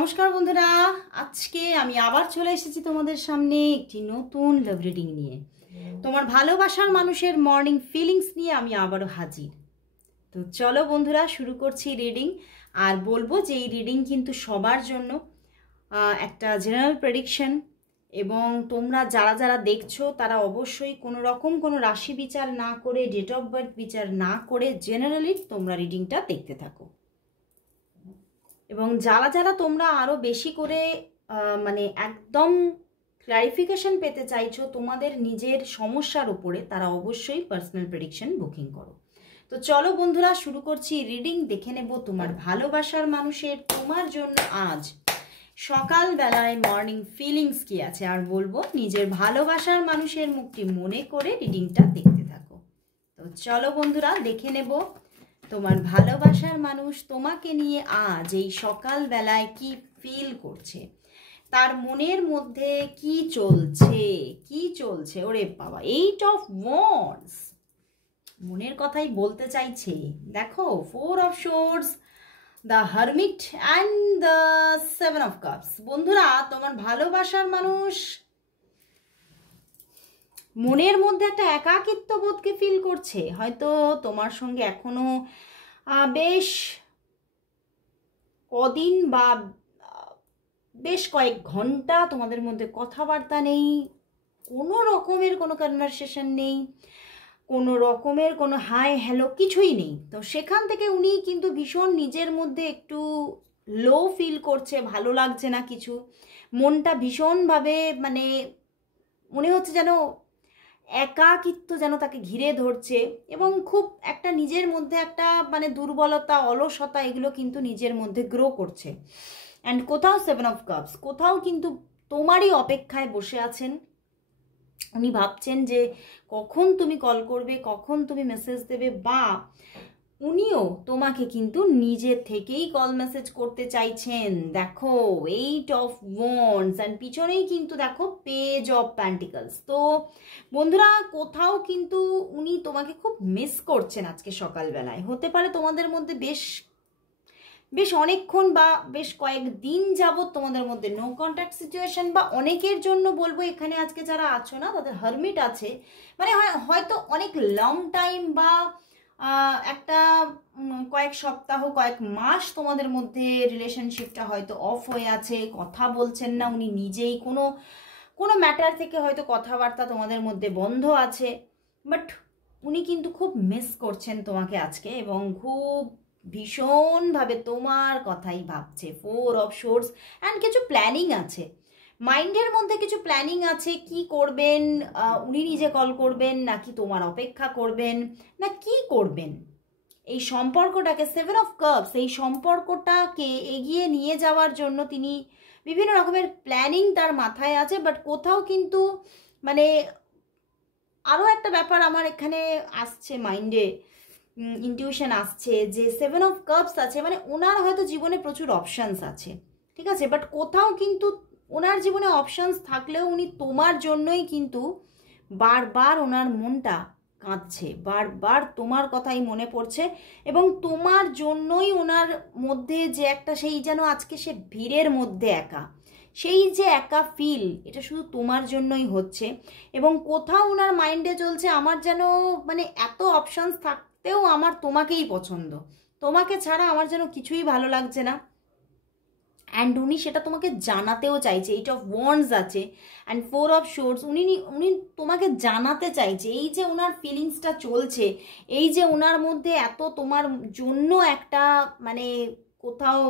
নমস্কার বন্ধুরা, আজকে আমি আবার চলে এসেছি তোমাদের সামনে একটি নতুন লাভ রিডিং নিয়ে। তোমার ভালোবাসার মানুষের মর্নিং ফিলিংস নিয়ে আমি আবারও হাজির। তো চলো বন্ধুরা, শুরু করছি রিডিং। আর বলবো যে এই রিডিং কিন্তু সবার জন্য একটা জেনারেল প্রেডিকশন, এবং তোমরা যারা যারা দেখছো তারা অবশ্যই কোনো রকম কোনো রাশি বিচার না করে, ডেট অফ বার্থ বিচার না করে জেনারেলি তোমরা রিডিংটা দেখতে থাকো। এবং যারা যারা তোমরা আরও বেশি করে মানে একদম ক্লারিফিকেশন পেতে চাইছো তোমাদের নিজের সমস্যার উপরে, তারা অবশ্যই পার্সোনাল প্রেডিকশন বুকিং করো। তো চলো বন্ধুরা, শুরু করছি রিডিং। দেখে নেব তোমার ভালোবাসার মানুষের তোমার জন্য আজ সকালবেলায় মর্নিং ফিলিংস কি আছে। আর বলবো নিজের ভালোবাসার মানুষের মুখটি মনে করে রিডিংটা দেখতে থাকো। তো চলো বন্ধুরা, দেখে নেব তোমার ভালোবাসার মানুষ তোমাকে নিয়ে আজ এই সকালবেলায় কি ফিল করছে, তার মনের মধ্যে কি চলছে। ওরে বাবা, 8 অফ ওয়ান্ডস, মনের কথাই বলতে চাইছে। দেখো, 4 of swords, the hermit and the 7 of cups. বন্ধুরা, তোমার ভালোবাসার মানুষ মনের মধ্যে একটা একাকিত্ব বোধকে ফিল করছে। হয়তো তোমার সঙ্গে এখনো বেশ কদিন বা বেশ কয়েক ঘন্টা তোমাদের মধ্যে কথাবার্তা নেই, কোনো রকমের কোনো কনভারসেশন নেই, কোনো রকমের কোনো হাই হ্যালো কিছুই নেই। তো সেখান থেকে উনি কিন্তু ভীষণ নিজের মধ্যে একটু লো ফিল করছে, ভালো লাগছে না কিছু, মনটা ভীষণভাবে মানে মনে হচ্ছে যেন একাকিত্ব যেন তাকে ঘিরে ধরছে, এবং খুব একটা নিজের মধ্যে একটা মানে দুর্বলতা, অলসতা, এগুলো কিন্তু নিজের মধ্যে গ্রো করছে। অ্যান্ড কোথাও 7 অফ কাপস, কোথাও কিন্তু তোমারই অপেক্ষায় বসে আছেন। উনি ভাবছেন যে কখন তুমি কল করবে, কখন তুমি মেসেজ দেবে, বা উনিও তোমাকে কিন্তু নিজের থেকেই কল মেসেজ করতে চাইছেন। দেখো, 8 অফ ওয়ান্ডস অ্যান্ড পিছনেই কিন্তু দেখো পেজ অফ প্যান্টিকলস। তো বন্ধুরা, কোথাও কিন্তু উনি তোমাকে খুব মিস করছেন আজকে সকালবেলায়। হতে পারে তোমাদের মধ্যে বেশ অনেকক্ষণ বা বেশ কয়েকদিন যাবৎ তোমাদের মধ্যে নো কন্ট্যাক্ট সিচুয়েশন, বা অনেকের জন্য বলবো এখানে আজকে যারা আছো না, তাদের হারমিট আছে, মানে হয়তো অনেক লং টাইম বা একটা কয়েক সপ্তাহ, কয়েক মাস তোমাদের মধ্যে রিলেশনশিপটা হয়তো অফ হয়ে আছে, কথা বলছেন না উনি নিজেই, কোনো ম্যাটার থেকে হয়তো কথাবার্তা তোমাদের মধ্যে বন্ধ আছে, বাট উনি কিন্তু খুব মিস করছেন তোমাকে আজকে, এবং খুব ভীষণভাবে তোমার কথাই ভাবছে। 4 অফ সোর্ডস অ্যান্ড কিছু প্ল্যানিং আছে মাইন্ডের মধ্যে, কিছু প্ল্যানিং আছে। কি করবেন, উনি নিজে কল করবেন নাকি তোমার অপেক্ষা করবেন, না কি করবেন এই সম্পর্কটাকে। 7 অফ কাপস, এই সম্পর্কটাকে এগিয়ে নিয়ে যাওয়ার জন্য তিনি বিভিন্ন রকমের প্ল্যানিং তার মাথায় আছে। বাট কোথাও কিন্তু মানে আরও একটা ব্যাপার আমার এখানে আসছে মাইন্ডে, ইনটিউশন আসছে যে 7 অফ কাপস আছে, মানে ওনার হয়তো জীবনে প্রচুর অপশানস আছে, ঠিক আছে, বাট কোথাও কিন্তু ওনার জীবনে অপশানস থাকলেও উনি তোমার জন্যই কিন্তু বারবার ওনার মনটা কাঁদছে, বারবার তোমার কথাই মনে পড়ছে, এবং তোমার জন্যই ওনার মধ্যে যে একটা সেই যেন আজকে সে ভিড়ের মধ্যে একা, সেই যে একা ফিল, এটা শুধু তোমার জন্যই হচ্ছে। এবং কোথাও ওনার মাইন্ডে চলছে আমার যেন মানে এত অপশানস থাকতেও আমার তোমাকেই পছন্দ, তোমাকে ছাড়া আমার যেন কিছুই ভালো লাগছে না। অ্যান্ড উনি সেটা তোমাকে জানাতেও চাইছে। 8 অফ ওয়ান্ডস আছে অ্যান্ড 4 অফ সোর্ডস, উনি তোমাকে জানাতে চাইছে এই যে ওনার ফিলিংসটা চলছে, এই যে ওনার মধ্যে এত তোমার জন্য একটা মানে কোথাও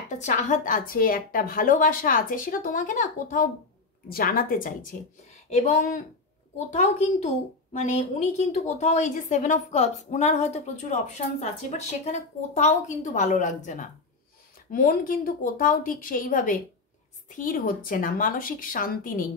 একটা চাহত আছে, একটা ভালোবাসা আছে, সেটা তোমাকে না কোথাও জানাতে চাইছে। এবং কোথাও কিন্তু মানে উনি কিন্তু কোথাও এই যে 7 অফ কাপস, ওনার হয়তো প্রচুর অপশানস আছে, বাট সেখানে কোথাও কিন্তু ভালো লাগছে না, মন কিন্তু কোথাও ঠিক সেইভাবে স্থির হচ্ছে না, মানসিক শান্তি নেই।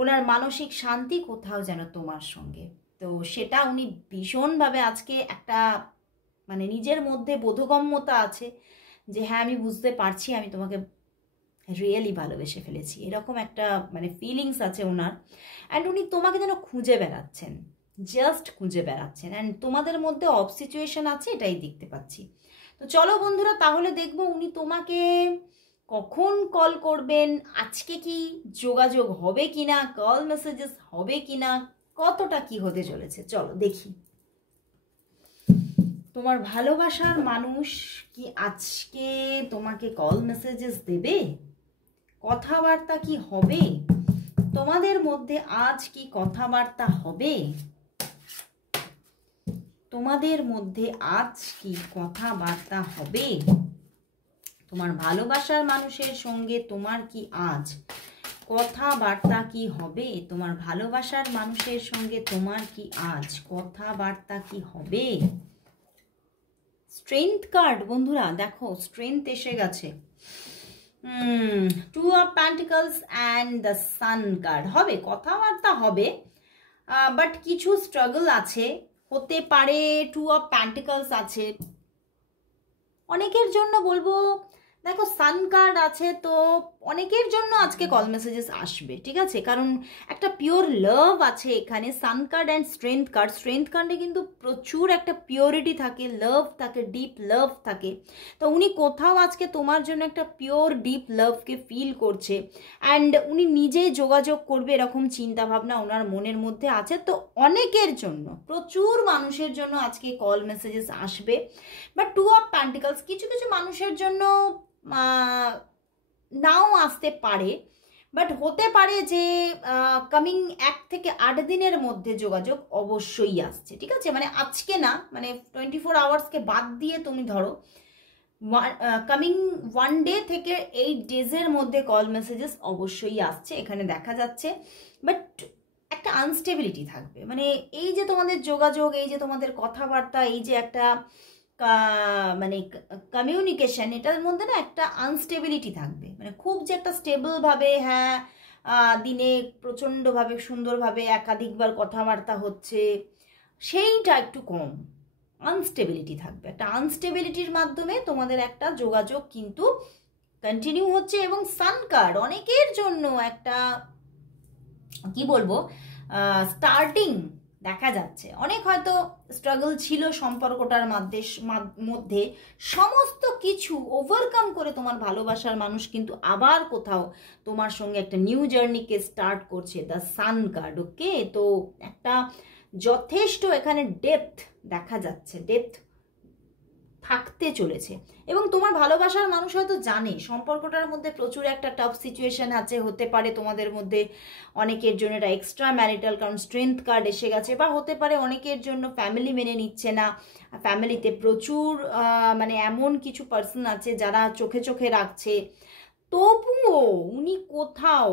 ওনার মানসিক শান্তি কোথাও যেন তোমার সঙ্গে। তো সেটা উনি ভীষণভাবে আজকে একটা মানে নিজের মধ্যে বোধগম্যতা আছে যে হ্যাঁ, আমি বুঝতে পারছি আমি তোমাকে রিয়েলি ভালোবেসে ফেলেছি, এরকম একটা মানে ফিলিংস আছে ওনার। অ্যান্ড উনি তোমাকে যেন খুঁজে বেড়াচ্ছেন, জাস্ট খুঁজে বেড়াচ্ছেন, অ্যান্ড তোমাদের মধ্যে অফ সিচুয়েশন আছে, এটাই দেখতে পাচ্ছি। তো চলো বন্ধুরা, তাহলে দেখবো উনি তোমাকে কখন কল করবেন, আজকে কি যোগাযোগ হবে কিনা, কল মেসেজেস হবে কিনা, কতটা কি হতে চলেছে চলো দেখি। তোমার ভালোবাসার মানুষ কি আজকে তোমাকে কল মেসেজেস দেবে, কথাবার্তা কি হবে, তোমাদের মধ্যে আজ কি কথাবার্তা হবে, তোমাদের মধ্যে আজ কি কথাবার্তা হবে, তোমার ভালোবাসার মানুষের সঙ্গে তোমার কি আজ কথাবার্তা কি হবে, তোমার ভালোবাসার মানুষের সঙ্গে তোমার কি আজ কথাবার্তা কি হবে। স্ট্রেংথ কার্ড বন্ধুরা, দেখো স্ট্রেংথ এসে গেছে। Two of pentacles and the sun card. হবে, কথাবার্তা হবে, বাট কিছু স্ট্রাগল আছে, হতে পারে টু অফ প্যান্টিকলস আছে। অনেকের জন্য বলবো, দেখো সান কার্ড আছে, তো অনেকের জন্য আজকে কল মেসেজেস আসবে, ঠিক আছে, কারণ একটা পিওর লাভ আছে এখানে। Sun card and strength card, strength কার্ডে কিন্তু প্রচুর একটা পিওরিটি থাকে, লাভ থাকে, ডিপ লাভ থাকে। তো উনি কোথাও আজকে তোমার জন্য একটা পিওর ডিপ লাভকে ফিল করছে, অ্যান্ড উনি নিজেই যোগাযোগ করবে এরকম চিন্তা ভাবনা ওনার মনের মধ্যে আছে। তো অনেকের জন্য, প্রচুর মানুষের জন্য আজকে কল মেসেজেস আসবে। বাট টু অফ প্যান্টিকলস কিছু কিছু মানুষের জন্য নাও আসতে পারে, বাট হতে পারে যে কামিং 1 থেকে 8 দিনের মধ্যে যোগাযোগ অবশ্যই আসছে, ঠিক আছে, মানে আজকে না, মানে 24 আওয়ার্সকে বাদ দিয়ে তুমি ধরো কামিং 1 ডে থেকে 8 ডেজের মধ্যে কল মেসেজেস অবশ্যই আসছে এখানে দেখা যাচ্ছে। বাট একটা আনস্টেবিলিটি থাকবে, মানে এই যে তোমাদের যোগাযোগ, এই যে তোমাদের কথাবার্তা, এই যে একটা মানে কমিউনিকেশন, এটার মধ্যে না একটা আনস্টেবিলিটি থাকবে, মানে খুব যে একটা স্টেবলভাবে হ্যাঁ দিনে প্রচণ্ডভাবে সুন্দরভাবে একাধিকবার কথাবার্তা হচ্ছে, সেইটা একটু কম, আনস্টেবিলিটি থাকবে। একটা আনস্টেবিলিটির মাধ্যমে তোমাদের একটা যোগাযোগ কিন্তু কন্টিনিউ হচ্ছে। এবং সান কার্ড অনেকের জন্য একটা কি বলবো স্টার্টিং দেখা যাচ্ছে। অনেক হয়তো স্ট্রাগল ছিল সম্পর্কটার মধ্যে, সমস্ত কিছু ওভারকাম করে তোমার ভালোবাসার মানুষ কিন্তু আবার কোথাও তোমার সঙ্গে একটা নিউ জার্নিকে স্টার্ট করছে। দ্য সান কার্ড, ওকে, তো একটা যথেষ্ট এখানে ডেপথ দেখা যাচ্ছে, ডেপথ থাকতে চলেছে। এবং তোমার ভালোবাসার মানুষ হয়তো জানে সম্পর্কটার মধ্যে প্রচুর একটা টাফ সিচুয়েশন আছে, হতে পারে তোমাদের মধ্যে অনেকের জন্য এটা এক্সট্রা ম্যারিটাল, কারণ স্ট্রেংথ কার্ড এসে গেছে, বা হতে পারে অনেকের জন্য ফ্যামিলি মেনে নিচ্ছে না, ফ্যামিলিতে প্রচুর মানে এমন কিছু পার্সন আছে যারা চোখে চোখে রাখছে, তবুও উনি কোথাও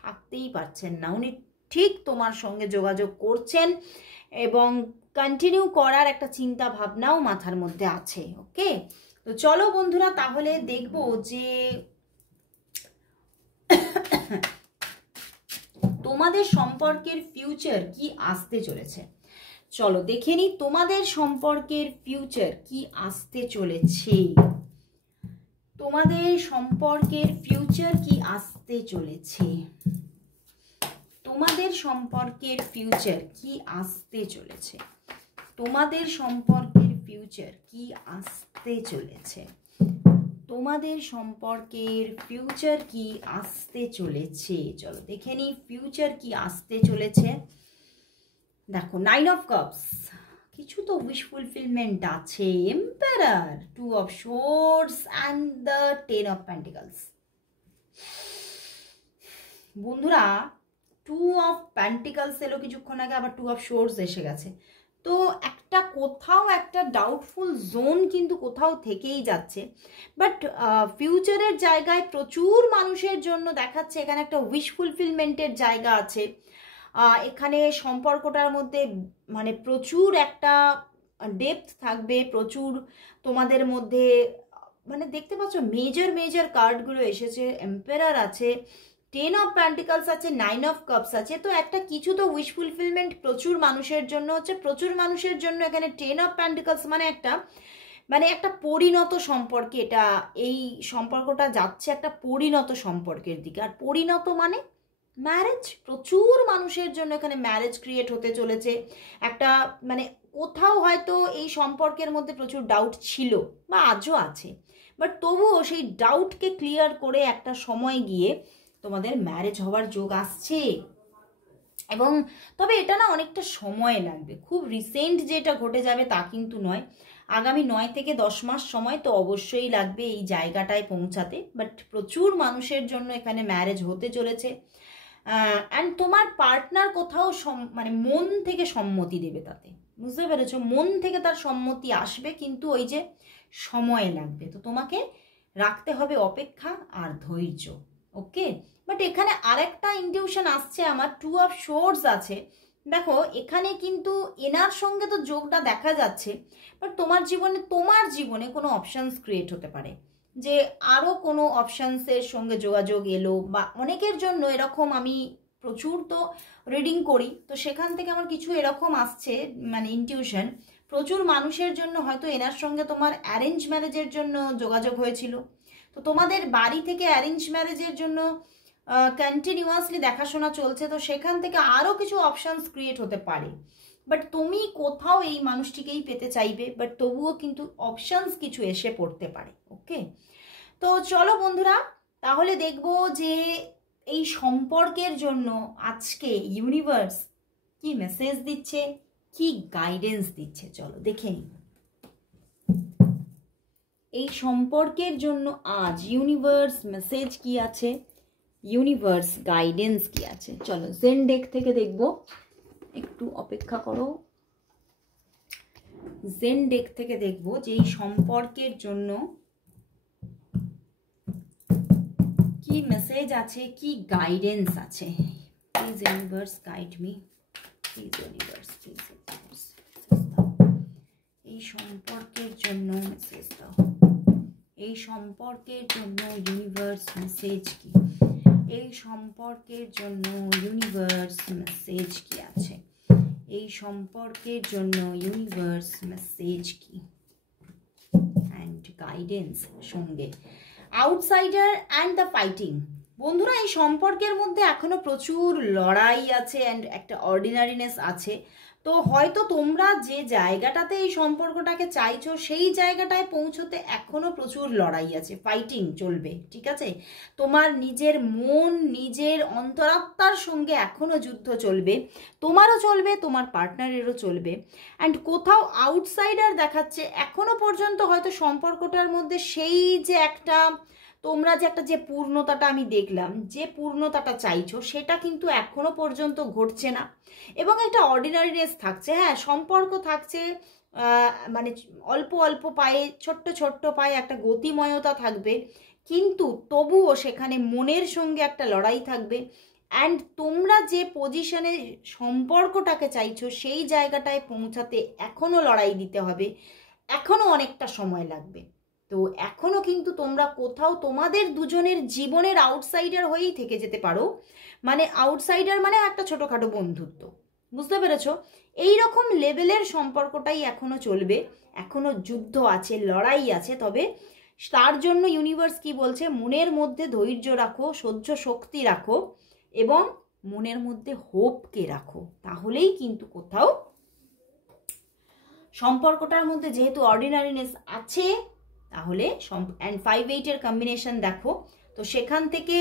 থাকতেই পারছেন না, উনি ঠিক তোমার সঙ্গে যোগাযোগ করছেন এবং কন্টিনিউ করার একটা চিন্তা ভাবনাও মাথার মধ্যে আছে। ওকে, তো চলো বন্ধুরা তাহলে দেখবো যে তোমাদের সম্পর্কের ফিউচার কি আসতে চলেছে। চলো দেখে নি তোমাদের সম্পর্কের ফিউচার কি আসতে চলেছে, তোমাদের সম্পর্কের ফিউচার কি আসতে চলেছে, তোমাদের সম্পর্কের ফিউচার কি আসতে চলেছে, তোমাদের সম্পর্কের ফিউচার কি আসতে চলেছে, তোমাদের সম্পর্কের ফিউচার কি আসতে চলেছে। চলো দেখে নি ফিউচার কি আসতে চলেছে। দেখো 9 অফ কাপস, কিছু তো উইশ ফুলফিলমেন্ট আছে, emperor, 2 of swords and the 10 of pentacles. বন্ধুরা 2 অফ পেন্টিকলস এলো কিছুক্ষণ আগে, আবার 2 অফ সোর্ডস এসে গেছে। তো একটা কোথাও একটা ডাউটফুল জোন কিন্তু কোথাও থেকেই যাচ্ছে। বাট ফিউচারের জায়গায় প্রচুর মানুষের জন্য দেখাচ্ছে এখানে একটা উইশ ফুলফিলমেন্টের জায়গা আছে। এখানে সম্পর্কটার মধ্যে মানে প্রচুর একটা ডেপথ থাকবে, প্রচুর তোমাদের মধ্যে, মানে দেখতে পাচ্ছ মেজর মেজর কার্ডগুলো এসেছে, এম্পারার আছে, 10 অফ পেন্টিকলস আছে, 9 অফ কাপস আছে। তো একটা কিছু তো উইশ ফুলফিলমেন্ট প্রচুর মানুষের জন্য হচ্ছে, প্রচুর মানুষের জন্য এখানে 10 অফ পেন্টিকলস মানে একটা পরিণত সম্পর্কে, এটা এই সম্পর্কটা যাচ্ছে একটা পরিণত সম্পর্কের দিকে। আর পরিণত মানে ম্যারেজ, প্রচুর মানুষের জন্য এখানে ম্যারেজ ক্রিয়েট হতে চলেছে। একটা মানে কোথাও হয়তো এই সম্পর্কের মধ্যে প্রচুর ডাউট ছিল বা আজও আছে, বাট তবুও সেই ডাউটকে ক্লিয়ার করে একটা সময় গিয়ে তোমাদের ম্যারেজ হওয়ার যোগ আসছে। এবং তবে এটা না অনেকটা সময় লাগবে, খুব রিসেন্ট যেটা ঘটে যাবে তা কিন্তু নয়। আগামী 9 থেকে 10 মাস সময় তো অবশ্যই লাগবে এই জায়গাটায় পৌঁছাতে। বাট প্রচুর মানুষের জন্য এখানে ম্যারেজ হতে চলেছে। অ্যান্ড তোমার পার্টনার কোথাও মানে মন থেকে সম্মতি দেবে তাতে, বুঝতে পেরেছো? মন থেকে তার সম্মতি আসবে, কিন্তু ওই যে সময় লাগবে। তো তোমাকে রাখতে হবে অপেক্ষা আর ধৈর্য। ওকে, বাট এখানে আরেকটা ইনটিউশন আসছে আমার, 2 অফ সোর্স আছে। দেখো এখানে কিন্তু এনার সঙ্গে তো যোগটা দেখা যাচ্ছে, বাট তোমার জীবনে কোনো অপশানস ক্রিয়েট হতে পারে, যে আরও কোনো অপশানসের সঙ্গে যোগাযোগ এলো। বা অনেকের জন্য এরকম, আমি প্রচুর তো রিডিং করি, তো সেখান থেকে আমার কিছু এরকম আসছে মানে ইনটিউশন, প্রচুর মানুষের জন্য হয়তো এনার সঙ্গে তোমার অ্যারেঞ্জ ম্যারেজের জন্য যোগাযোগ হয়েছিল। তো তোমাদের বাড়ি থেকে অ্যারেঞ্জ ম্যারেজের জন্য কন্টিনিউয়াসলি দেখাশোনা চলছে, তো সেখান থেকে আরও কিছু অপশানস ক্রিয়েট হতে পারে। বাট তুমি কোথাও এই মানুষটিকেই পেতে চাইবে, বাট তবুও কিন্তু অপশানস কিছু এসে পড়তে পারে। ওকে, তো চলো বন্ধুরা, তাহলে দেখবো যে এই সম্পর্কের জন্য আজকে ইউনিভার্স কি মেসেজ দিচ্ছে, কি গাইডেন্স দিচ্ছে। চলো দেখে নিই এই সম্পর্কের জন্য আজ ইউনিভার্স মেসেজ কি আছে, ইউনিভার্স গাইডেন্স কি আছে। চলো জেন ডেক থেকে দেখবো, একটু অপেক্ষা করো। জেন ডেক থেকে দেখবো যে এই সম্পর্কের জন্য কি মেসেজ আছে, কি গাইডেন্স আছে। Please universe guide me, please universe, please universe এই সম্পর্কের জন্য মেসেজ দাও। এই সম্পর্কের জন্য ইউনিভার্স মেসেজ কি, এই সম্পর্কের জন্য ইউনিভার্স মেসেজ কি আছে, এই সম্পর্কের জন্য ইউনিভার্স মেসেজ কি অ্যান্ড গাইডেন্স সঙ্গে আউটসাইডার অ্যান্ড দ্য ফাইটিং। বন্ধুরা এই সম্পর্কের মধ্যে এখনো প্রচুর লড়াই আছে অ্যান্ড একটা অর্ডিনারিনেস আছে। তো হয়তো তোমরা যে জায়গাটাতে এই সম্পর্কটাকে চাইছো সেই জায়গাটায় পৌঁছতে এখনো প্রচুর লড়াই আছে, ফাইটিং চলবে, ঠিক আছে? তোমার নিজের মন, নিজের অন্তরাত্মার সঙ্গে এখনো যুদ্ধ চলবে, তোমারও চলবে, তোমার পার্টনারেরও চলবে। অ্যান্ড কোথাও আউটসাইডার দেখাচ্ছে, এখনো পর্যন্ত হয়তো সম্পর্কটার মধ্যে সেই যে একটা তোমরা যে একটা যে পূর্ণতাটা আমি দেখলাম, যে পূর্ণতাটা চাইছো সেটা কিন্তু এখনো পর্যন্ত ঘটছে না। এবং একটা অর্ডিনারিনেস থাকছে, হ্যাঁ সম্পর্ক থাকছে, মানে অল্প অল্প পায়ে, ছোট্ট ছোট্ট পায়ে একটা গতিময়তা থাকবে, কিন্তু তবুও সেখানে মনের সঙ্গে একটা লড়াই থাকবে। অ্যান্ড তোমরা যে পজিশনে সম্পর্কটাকে চাইছো সেই জায়গাটায় পৌঁছাতে এখনো লড়াই দিতে হবে, এখনো অনেকটা সময় লাগবে। তো এখনো কিন্তু তোমরা কোথাও তোমাদের দুজনের জীবনের আউটসাইডার হয়েই থেকে যেতে পারো। মানে আউটসাইডার মানে একটা ছোটোখাটো বন্ধুত্ব, বুঝতে পেরেছো? এইরকম লেভেলের সম্পর্কটাই এখনো চলবে, এখনো যুদ্ধ আছে, লড়াই আছে। তবে তার জন্য ইউনিভার্স কি বলছে, মনের মধ্যে ধৈর্য রাখো, সহ্য শক্তি রাখো এবং মনের মধ্যে হোপকে রাখো, তাহলেই কিন্তু কোথাও সম্পর্কটার মধ্যে যেহেতু অর্ডিনারিনেস আছে, তাহলে অ্যান্ড 5-8-এর কম্বিনেশন দেখো, তো সেখান থেকে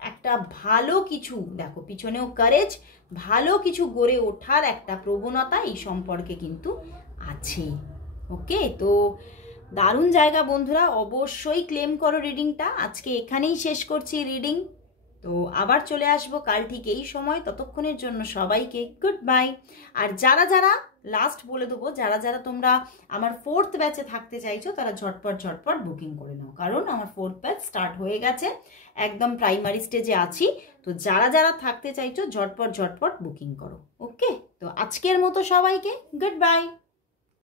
একটা ভালো কিছু দেখো, পিছনেও কারেজ, ভালো কিছু গড়ে ওঠার একটা প্রবণতা এই সম্পর্কে কিন্তু আছে। ওকে, তো দারুণ জায়গা বন্ধুরা, অবশ্যই ক্লেম করো রিডিংটা। আজকে এখানেই শেষ করছি রিডিং, তো আবার চলে আসবো কাল ঠিক এই সময়। ততক্ষণের জন্য সবাইকে গুড বাই। আর যারা যারা লাস্ট বলে দেবো, যারা যারা তোমরা আমার 4th ব্যাচে থাকতে চাইছো তারা ঝটপট বুকিং করে নাও, কারণ আমার 4th ব্যাচ স্টার্ট হয়ে গেছে, একদম প্রাইমারি স্টেজে আছি। তো যারা যারা থাকতে চাইছো ঝটপট বুকিং করো। ওকে, তো আজকের মতো সবাইকে গুড বাই।